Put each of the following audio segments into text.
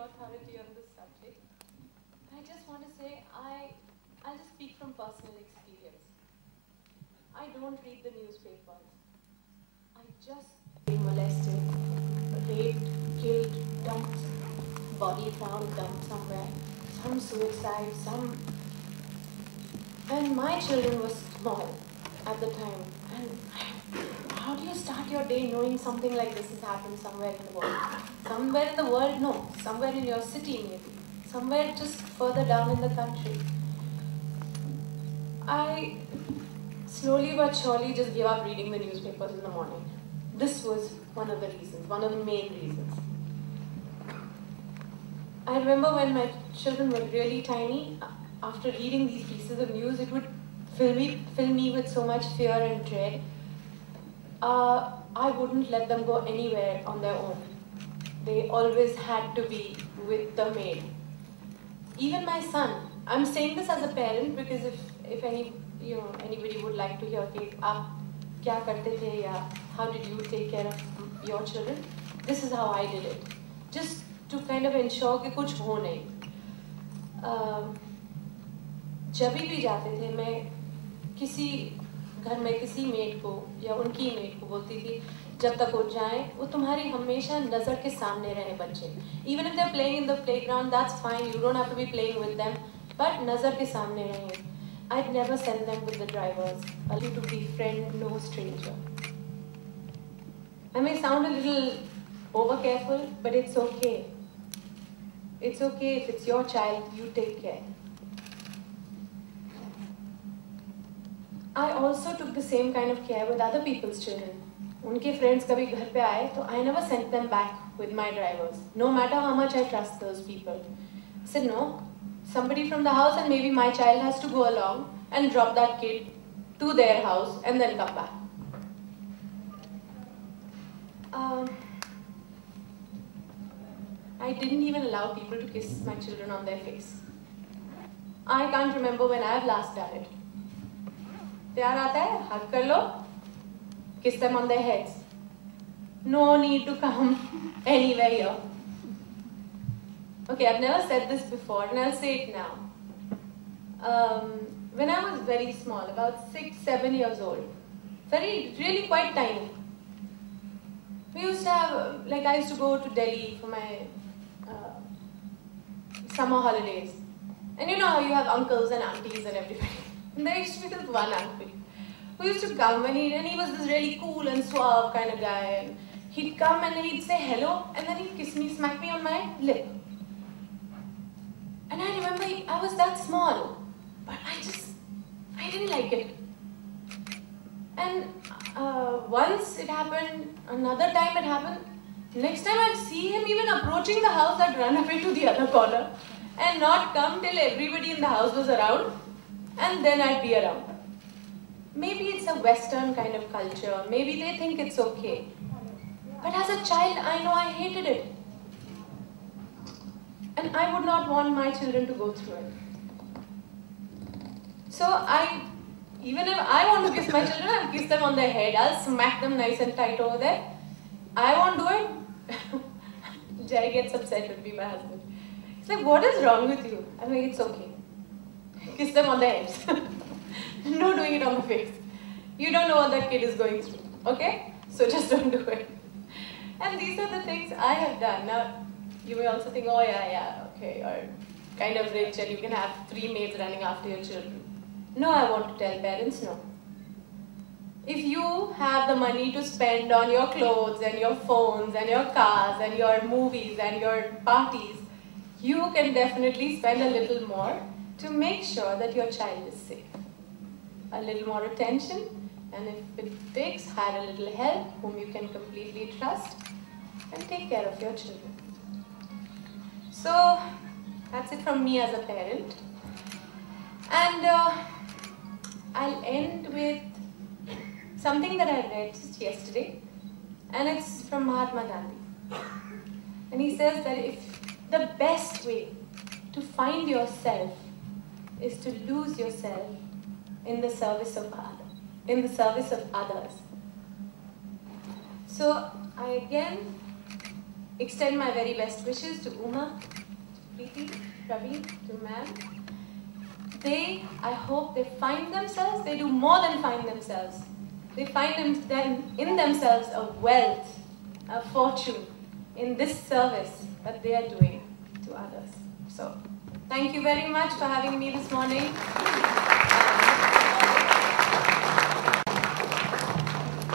no authority on this subject. I just want to say I'll just speak from personal experience. I don't read the newspapers. I just been molested, raped, killed, dumped, body found dumped somewhere, some suicide, some. And my children were small at the time. And how do you start your day knowing something like this has happened somewhere in the world? Somewhere in the world, no. Somewhere in your city, maybe. Somewhere just further down in the country. I slowly but surely just gave up reading the newspapers in the morning. This was one of the reasons, one of the main reasons. I remember when my children were really tiny, after reading these pieces of news, it would fill me with so much fear and dread. I wouldn't let them go anywhere on their own. They always had to be with the maid. Even my son. I'm saying this as a parent because if anybody would like to hear कि आप क्या करते थे या how did you take care of your children, this is how I did it. Just to kind of ensure कि कुछ हो नहीं. जब भी जाते थे मैं किसी घर में किसी मेड को या उनकी मेड को बोलती थी जब तक वो जाएं वो तुम्हारी हमेशा नज़र के सामने रहे बच्चे. Even if they're playing in the playground, that's fine. You don't have to be playing with them, but नज़र के सामने रहें. I'd never send them with the drivers. I'll to befriend no stranger. I may sound a little over careful, but it's okay. It's okay if it's your child, you take care. I also took the same kind of care with other people's children. उनके friends कभी घर पे आए तो I never sent them back with my drivers, no matter how much I trust those people. I said no, somebody from the house and maybe my child has to go along and drop that kid to their house and then come back. I didn't even allow people to kiss my children on their face. I can't remember when I've last done it. प्यार आता है, hug कर लो, kiss them on their heads. No need to come anywhere here. Okay, I've never said this before, and I'll say it now. When I was very small, about 6, 7 years old, really quite tiny, we used to have, I used to go to Delhi for my summer holidays. And you know how you have uncles and aunties and everybody. And there used to be this one uncle who used to come and he was this really cool and suave kind of guy. And he'd come and he'd say hello and then he'd kiss me, smack me on my lip. And I remember I was that small, but I didn't like it. And once it happened, another time it happened. Next time I'd see him even approaching the house, I'd run away to the other corner and not come till everybody in the house was around, and then I'd be around. Maybe it's a Western kind of culture, maybe they think it's okay. But as a child, I know I hated it. And I would not want my children to go through it. So even if I want to kiss my children, I'll kiss them on their head, I'll smack them nice and tight over there. I won't do it. Jay gets upset with me, my husband. He's like, what is wrong with you? I'm like, it's okay. Kiss them on the heads. No doing it on the face. You don't know what that kid is going through, okay? So just don't do it. And these are the things I have done. Now, you may also think, oh yeah, okay, you're kind of rich and you can have 3 maids running after your children. No, I want to tell parents, no. If you have the money to spend on your clothes and your phones and your cars and your movies and your parties, you can definitely spend a little more to make sure that your child is safe. A little more attention, and if it takes, hire a little help whom you can completely trust and take care of your children. So that's it from me as a parent. And I'll end with something that I read just yesterday, and it's from Mahatma Gandhi. And he says that if the best way to find yourself is to lose yourself in the service of others. So I again extend my very best wishes to Uma, Preeti, Ravi, to ma'am. I hope they find themselves, they do more than find themselves. They find in themselves a wealth, a fortune in this service that they are doing to others. So, thank you very much for having me this morning.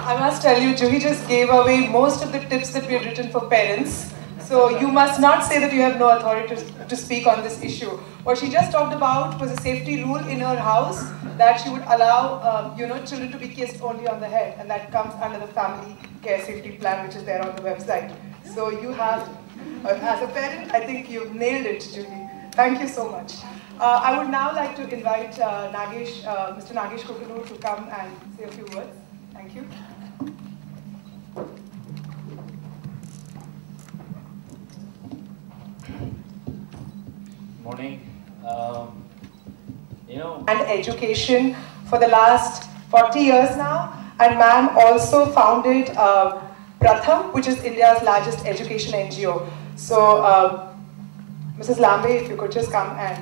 I must tell you, Juhi just gave away most of the tips that we had written for parents. So you must not say that you have no authority to speak on this issue. What she just talked about was a safety rule in her house that she would allow children to be kissed only on the head, and that comes under the family care safety plan, which is there on the website. So you have, as a parent, I think you've nailed it, Juhi. Thank you so much. I would now like to invite Mr. Nagesh Kukunur to come and say a few words. Thank you. Morning. And education for the last 40 years now. And ma'am also founded Pratham, which is India's largest education NGO. So, Mrs. Lambe, if you could just come and...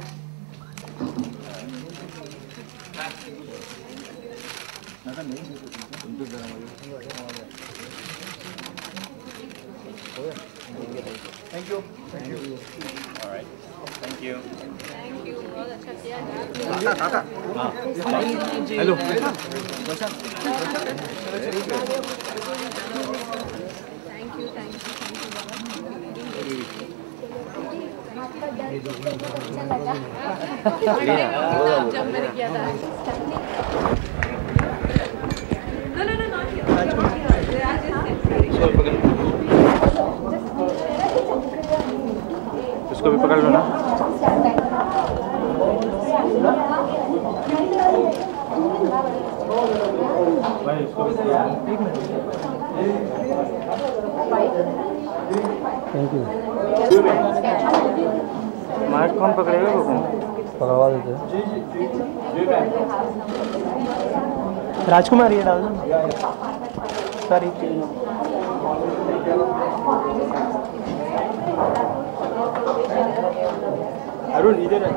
Thank you. Thank you. All right. Thank you. Thank you. Hello. इसको भी पकड़ लो ना। भाई इसको भी thank you. Mic कौन पकड़ेगा? पकड़वा देते। राजकुमार ये डाल दो। सॉरी। अरुण इधर है।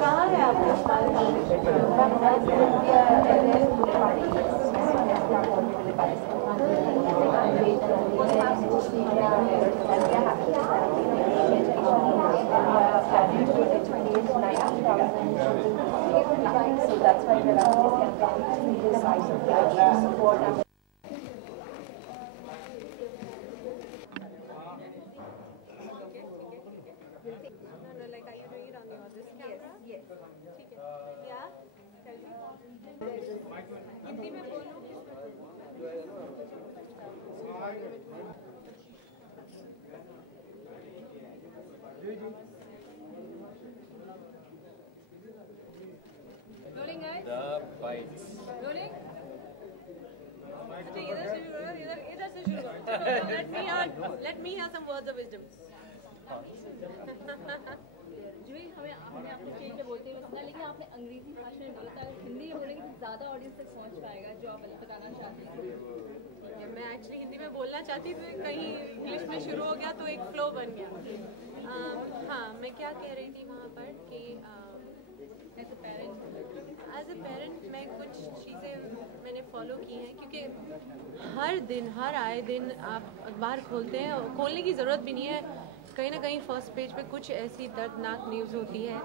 कहाँ है आप? So that's why we're running this campaign to support our Rolling, guys. The bites. Rolling. Let me hear some words of wisdom. जी हमें आपने ठीक है बोलते हुए सुना, लेकिन आपने अंग्रेजी भाषा में बोला था। हिंदी में बोलेंगे तो ज़्यादा ऑडियंस तक पहुंच पाएगा, जो आप बताना चाहती हैं। मैं एक्चुअली हिंदी में बोलना चाहती थी, कहीं इंग्लिश में शुरू हो गया तो एक फ्लो बन गया। हाँ, मैं क्या कह रही थी वहाँ पर कि एज ए पेरेंट मैं कुछ चीज़ें मैंने फॉलो की हैं, क्योंकि हर आए दिन आप अखबार खोलते हैं, खोलने की ज़रूरत भी नहीं है, कहीं ना कहीं फर्स्ट पेज पे कुछ ऐसी दर्दनाक न्यूज़ होती है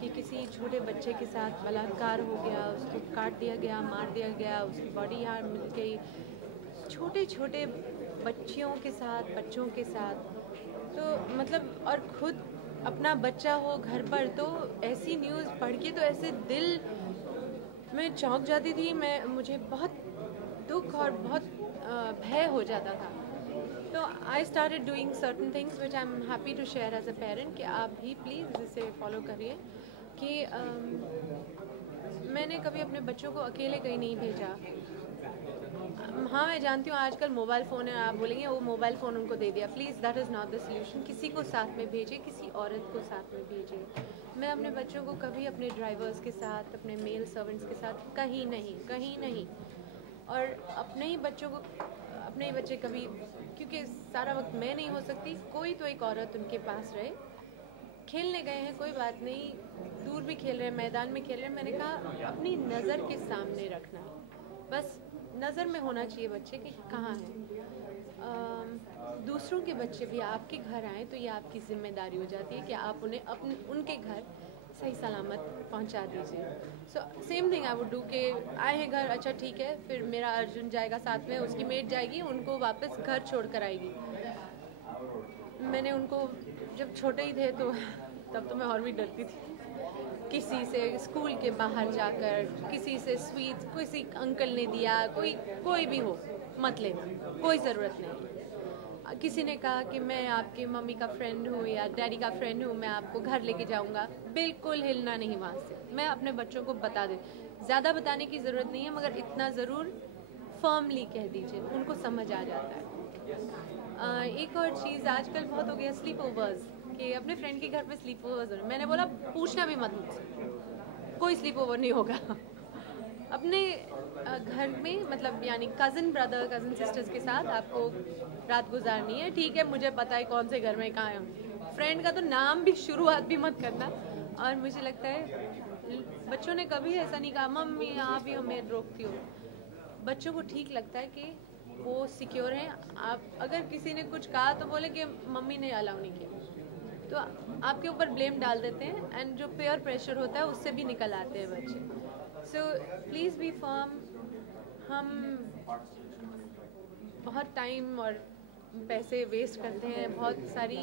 कि किसी छोटे बच्चे के साथ बलात्कार हो गया, उसको काट दिया गया, मार दिया गया, उसकी बॉडी यहाँ मिल गई, छोटे छोटे बच्चों के साथ तो मतलब, और खुद अपना बच्चा हो घर पर, तो ऐसी न्यूज़ पढ़ के तो ऐसे दिल में चौंक जाती थी, मुझे बहुत दुख और बहुत भय हो जाता था। तो I started doing certain things which I am happy to share as a parent, कि आप भी प्लीज़ इसे फॉलो करिए कि मैंने कभी अपने बच्चों को अकेले कहीं नहीं भेजा। हाँ, मैं जानती हूँ आजकल मोबाइल फ़ोन है, आप बोलेंगे वो मोबाइल फ़ोन उनको दे दिया, please that is not the solution. किसी को साथ में भेजिए, किसी औरत को साथ में भेजिए। मैं अपने बच्चों को कभी अपने ड्राइवर्स के साथ, अपने मेल सर्वेंट्स के साथ कहीं नहीं, और अपने ही बच्चों को अपने ही बच्चे कभी, क्योंकि सारा वक्त मैं नहीं हो सकती, कोई तो एक औरत उनके पास रहे। खेलने गए हैं, कोई बात नहीं, दूर भी खेल रहे हैं, मैदान में खेल रहे हैं, मैंने कहा अपनी नज़र के सामने रखना, बस नज़र में होना चाहिए बच्चे कि कहाँ हैं। दूसरों के बच्चे भी आपके घर आएँ तो ये आपकी जिम्मेदारी हो जाती है कि आप उन्हें अपने उनके घर सही सलामत पहुंचा दीजिए। So same thing I would do के आए हैं घर, अच्छा ठीक है, फिर मेरा अर्जुन जाएगा साथ में, उसकी मेट जाएगी, उनको वापस घर छोड़ कर आएगी। मैंने उनको जब छोटे ही थे तो तब तो मैं और भी डरती थी, किसी से स्कूल के बाहर जाकर किसी से स्वीट, किसी अंकल ने दिया, कोई भी हो मत लेना, कोई ज़रूरत नहीं। किसी ने कहा कि मैं आपकी मम्मी का फ्रेंड हूँ या डैडी का फ्रेंड हूँ, मैं आपको घर लेके जाऊँगा, बिल्कुल हिलना नहीं वहाँ से। मैं अपने बच्चों को बता दे, ज़्यादा बताने की ज़रूरत नहीं है, मगर इतना ज़रूर फर्मली कह दीजिए, उनको समझ आ जाता है। एक और चीज़ आजकल बहुत हो गया, स्लीप ओवर्स, कि अपने फ्रेंड के घर पे स्लीप ओवर्स हो रहे। मैंने बोला पूछना भी मत मुझसे, कोई स्लीप ओवर नहीं होगा। अपने घर में, मतलब यानी कज़न ब्रदर कज़न सिस्टर्स के साथ आपको रात गुजारनी है, ठीक है, मुझे पता है कौन से घर में कहाँ है। फ्रेंड का तो नाम भी शुरुआत भी मत करना। और मुझे लगता है बच्चों ने कभी ऐसा नहीं कहा मम्मी आप ही हमें रोकती हो। बच्चों को ठीक लगता है कि वो सिक्योर हैं। आप अगर किसी ने कुछ कहा तो बोले कि मम्मी ने अलाउ नहीं किया, तो आपके ऊपर ब्लेम डाल देते हैं, एंड जो पेयर प्रेशर होता है उससे भी निकल आते हैं बच्चे। So please be firm. हम बहुत टाइम और पैसे वेस्ट करते हैं बहुत सारी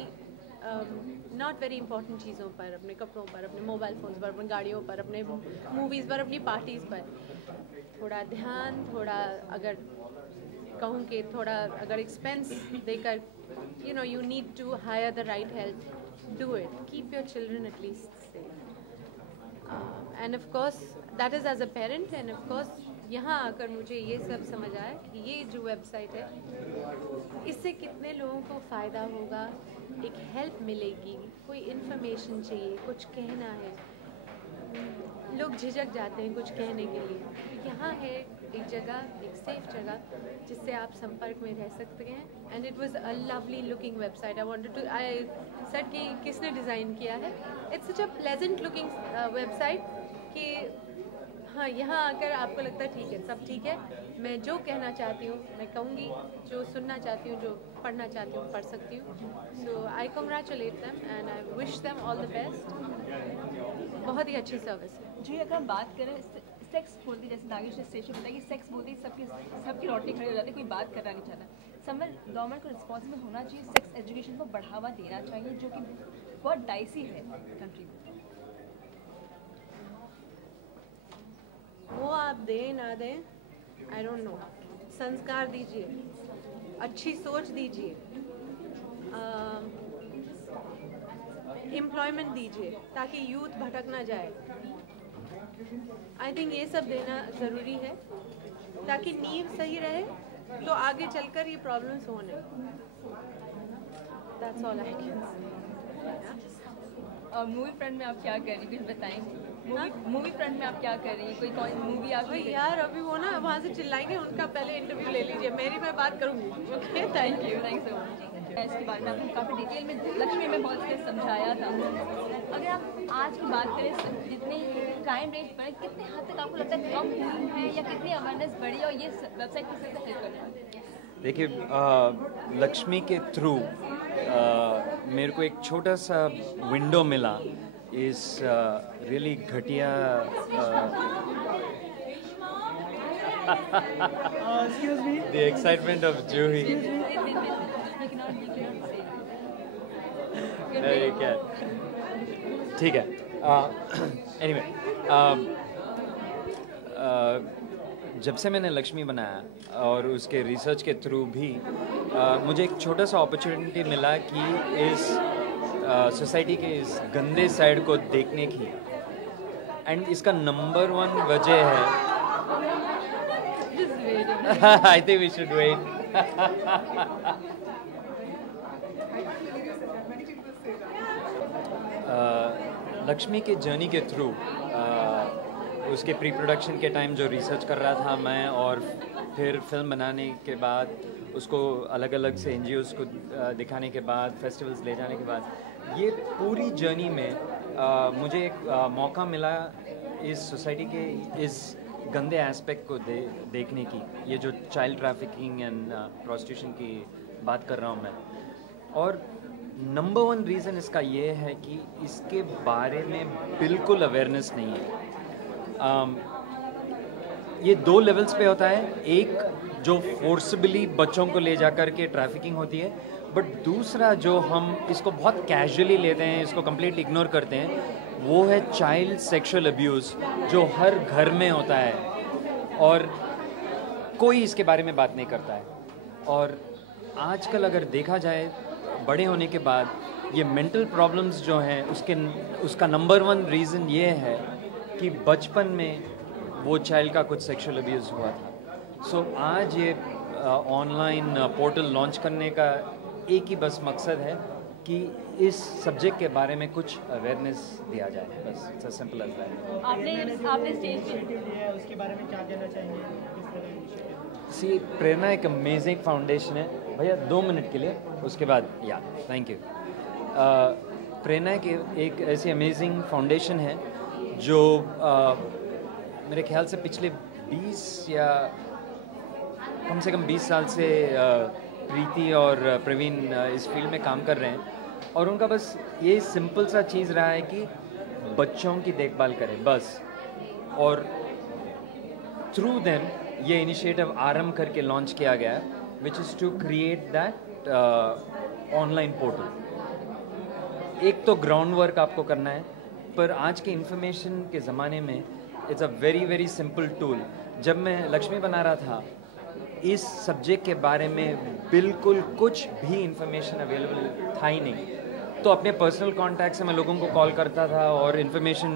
नॉट वेरी इंपॉर्टेंट चीज़ों पर, अपने कपड़ों पर, अपने मोबाइल फ़ोन्स पर, अपनी गाड़ियों पर, अपने मूवीज़ पर, अपनी पार्टीज़ पर। थोड़ा ध्यान, थोड़ा अगर कहूँ कि थोड़ा अगर एक्सपेंस देकर, you know, you need to hire the right help, do it, keep your children at least safe. And of course that is as a parent. And of course यहाँ आकर मुझे ये सब समझ आया कि ये जो वेबसाइट है, इससे कितने लोगों को फ़ायदा होगा, एक हेल्प मिलेगी, कोई इन्फॉर्मेशन चाहिए, कुछ कहना है, लोग झिझक जाते हैं कुछ कहने के लिए। यहाँ है एक जगह, एक सेफ जगह जिससे आप संपर्क में रह सकते हैं। And it was a lovely looking website. I said कि किसने डिज़ाइन किया है। It's such a pleasant looking website कि हाँ, यहाँ आकर आपको लगता है ठीक है, सब ठीक है, मैं जो कहना चाहती हूँ मैं कहूँगी, जो सुनना चाहती हूँ, जो पढ़ना चाहती हूँ पढ़ सकती हूँ। So I congratulate them and I wish them all the best. बहुत ही अच्छी सर्विस है जी। अगर हम बात करें सेक्स बोलती, जैसे नागेश ने स्टेशन बताया कि सेक्स बोलती सबकी रोटी खड़ी हो जाती है, कोई बात करना नहीं चाहता। समर गवर्नमेंट को रिस्पॉन्सिबल होना चाहिए, सेक्स एजुकेशन को बढ़ावा देना चाहिए, जो कि बहुत डाइसी है कंट्री में। वो आप दें ना दें, आई डोंट नो, संस्कार दीजिए, अच्छी सोच दीजिए, एम्प्लॉयमेंट दीजिए ताकि यूथ भटक ना जाए। आई थिंक ये सब देना ज़रूरी है ताकि नींव सही रहे तो आगे चलकर ये प्रॉब्लम्स हो नहीं। That's all I can say. Movie front में आप क्या कर रही हैं, कुछ बताएंगे? मूवी फ्रंट में आप क्या कर रही हैं, कोई कौन मूवी आप? यार अभी वो ना वहाँ से चिल्लाएंगे, उनका पहले इंटरव्यू ले लीजिए, मेरी मैं बात करूँगी। Okay, thank you so much. इसके बारे में आपने काफ़ी डिटेल में लक्ष्मी में बहुत कुछ समझाया था। अगर आप आज की बात करें, जितनी क्राइम रेट बढ़े, कितने हद तक आपको लगता है कम हुई है या कितनी अवेयरनेस बढ़ी और ये वेबसाइट किस तरह से हेल्प कर रही है? देखिए, लक्ष्मी के थ्रू मेरे को एक छोटा सा विंडो मिला इस रियली घटिया द एक्साइटमेंट ऑफ जूही। ठीक है, एनीवे, जब से मैंने लक्ष्मी बनाया और उसके रिसर्च के थ्रू भी मुझे एक छोटा सा अपॉर्चुनिटी मिला कि इस सोसाइटी के इस गंदे साइड को देखने की। एंड इसका नंबर 1 वजह है I think we should wait. Lakshmi के जर्नी के थ्रू उसके प्री प्रोडक्शन के टाइम जो रिसर्च कर रहा था मैं, और फिर फिल्म बनाने के बाद उसको अलग अलग से NGOs को दिखाने के बाद, फेस्टिवल्स ले जाने के बाद, ये पूरी जर्नी में मुझे एक मौका मिला इस सोसाइटी के इस गंदे एस्पेक्ट को देखने की। ये जो चाइल्ड ट्रैफिकिंग एंड प्रोस्टिट्यूशन की बात कर रहा हूँ मैं, और नंबर 1 रीज़न इसका ये है कि इसके बारे में बिल्कुल अवेयरनेस नहीं है। ये 2 लेवल्स पे होता है, एक जो फोर्सबली बच्चों को ले जा कर के ट्रैफिकिंग होती है, बट दूसरा जो हम इसको बहुत कैजुअली लेते हैं, इसको कम्प्लीटली इग्नोर करते हैं, वो है चाइल्ड सेक्सुअल अब्यूज़, जो हर घर में होता है और कोई इसके बारे में बात नहीं करता है। और आजकल अगर देखा जाए बड़े होने के बाद, ये मेंटल प्रॉब्लम्स जो हैं उसका नंबर 1 रीज़न ये है कि बचपन में वो चाइल्ड का कुछ सेक्सुअल अब्यूज़ हुआ था। सो आज ये ऑनलाइन पोर्टल लॉन्च करने का एक ही बस मकसद है कि इस सब्जेक्ट के बारे में कुछ अवेयरनेस दिया जाए, बस it's as simple as that. आपने स्टेज पे उसके बारे में क्या कहना चाहेंगे? किस तरह इनिशिएटिव? सी प्रेरणा एक अमेजिंग फाउंडेशन है भैया, 2 मिनट के लिए, उसके बाद या थैंक यू। प्रेरणा एक ऐसी अमेजिंग फाउंडेशन है जो मेरे ख्याल से पिछले 20 या कम से कम 20 साल से प्रीति और प्रवीण इस फील्ड में काम कर रहे हैं, और उनका बस ये सिंपल सा चीज़ रहा है कि बच्चों की देखभाल करें बस। और थ्रू देम ये इनिशिएटिव आरंभ करके लॉन्च किया गया है, which is to create that online portal. एक तो ग्राउंड वर्क आपको करना है, पर आज के इंफॉर्मेशन के ज़माने में it's a very very simple tool. जब मैं लक्ष्मी बना रहा था, इस सब्जेक्ट के बारे में बिल्कुल कुछ भी इंफॉर्मेशन अवेलेबल था ही नहीं, तो अपने पर्सनल कॉन्टैक्ट से मैं लोगों को कॉल करता था और इन्फॉर्मेशन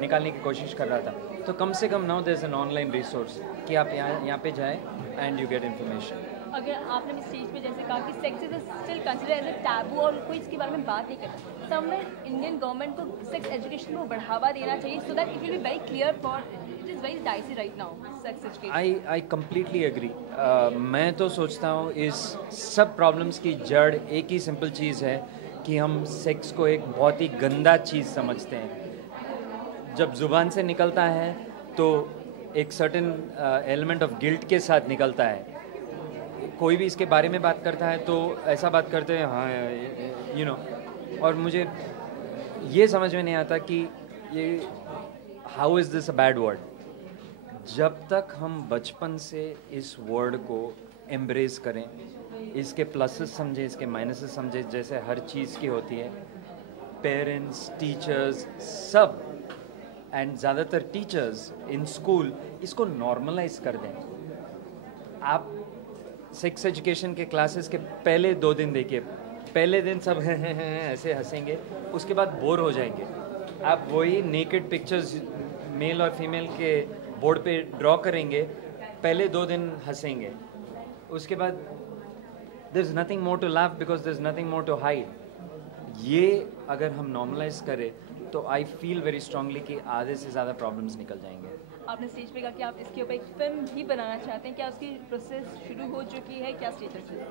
निकालने की कोशिश कर रहा था। तो कम से कम now there is an online resource कि आप यहाँ पे जाएं एंड यू गेट इन्फॉर्मेशन। अगर आपने भी स्टेज पे जैसे कहा कि sex is still consider as a taboo और कोई इसके बारे में बात नहीं करता, समवेयर इंडियन गवर्नमेंट को सेक्स एजुकेशन को बढ़ावा देना चाहिए so that it will be very clear for it is very dicey right now sex education. I completely agree. मैं तो सोचता हूँ इस सब प्रॉब्लम्स की जड़ एक ही सिंपल चीज़ है कि हम सेक्स को एक बहुत ही गंदा चीज़ समझते हैं। जब ज़ुबान से निकलता है तो एक सर्टेन एलिमेंट ऑफ गिल्ट के साथ निकलता है। कोई भी इसके बारे में बात करता है तो ऐसा बात करते हैं, हाँ यू नो, और मुझे ये समझ में नहीं आता कि ये how is this a bad word. जब तक हम बचपन से इस वर्ड को एम्ब्रेस करें, इसके प्लसेस समझें, इसके माइनसेस समझें, जैसे हर चीज़ की होती है, पेरेंट्स, टीचर्स, सब एंड ज़्यादातर टीचर्स इन स्कूल इसको नॉर्मलाइज कर दें। आप सेक्स एजुकेशन के क्लासेस के पहले 2 दिन देखिए, पहले दिन सब हैं ऐसे हंसेंगे, उसके बाद बोर हो जाएंगे। आप वही नेकेड पिक्चर्स मेल और फीमेल के बोर्ड पे ड्रॉ करेंगे, पहले 2 दिन हंसेंगे, उसके बाद there's nothing more to laugh because there's nothing more to hide। ये अगर हम नॉर्मलाइज करें तो आई फील वेरी स्ट्रांगली कि आधे से ज़्यादा प्रॉब्लम्स निकल जाएंगे। आपने स्टेज पे कहा कि आप इसके ऊपर एक फिल्म भी बनाना चाहते हैं, क्या उसकी प्रोसेस शुरू हो चुकी है, क्या स्टेटस है?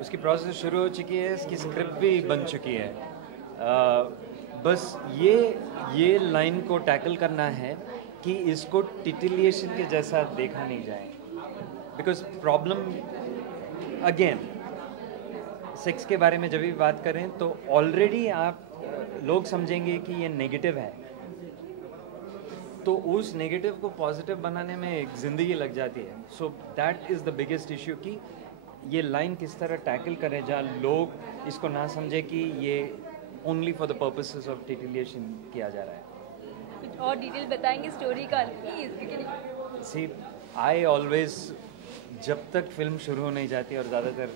उसकी प्रोसेस शुरू हो चुकी है, इसकी स्क्रिप्ट भी बन चुकी है। बस ये लाइन को टैकल करना है कि इसको टिटिलिएशन के जैसा देखा नहीं जाए, बिकॉज प्रॉब्लम अगेन सेक्स के बारे में जब भी बात करें तो ऑलरेडी आप लोग समझेंगे कि ये नेगेटिव है, तो उस नेगेटिव को पॉजिटिव बनाने में एक ज़िंदगी लग जाती है। So that is the biggest issue कि ये लाइन किस तरह टैकल करें जहाँ लोग इसको ना समझे कि ये only for the purposes of titillation किया जा रहा है। कुछ और डिटेल बताएंगे स्टोरी का प्लीज? सी आई ऑलवेज, जब तक फिल्म शुरू हो नहीं जाती और ज़्यादातर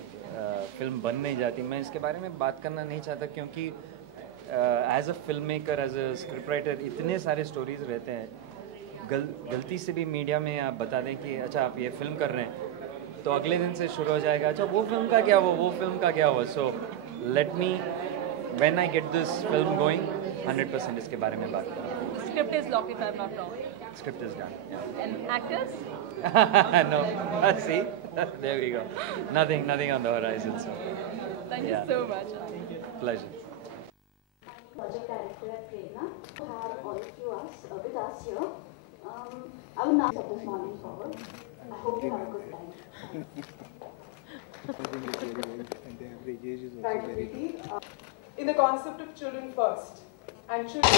फिल्म बन नहीं जाती, मैं इसके बारे में बात करना नहीं चाहता, क्योंकि as a film maker, as a script writer इतने सारे स्टोरीज रहते हैं। गलती से भी मीडिया में आप बता दें कि अच्छा आप ये फिल्म कर रहे हैं, तो अगले दिन से शुरू हो जाएगा, अच्छा वो फिल्म का क्या हुआ, वो फिल्म का क्या हुआ। So let me, when I get this film going, 100% इसके बारे में बात करूँ। script is locked, if I'm not wrong. Script is done. Yeah. And actors? No. See, there we go. Nothing on the horizon. So, Thank Yeah. you so much. pleasure. Project director at Prerna, to have all of you with us here. I will now set this morning forward. I hope you have a good time. Right, Preeti. In the concept of children first, and children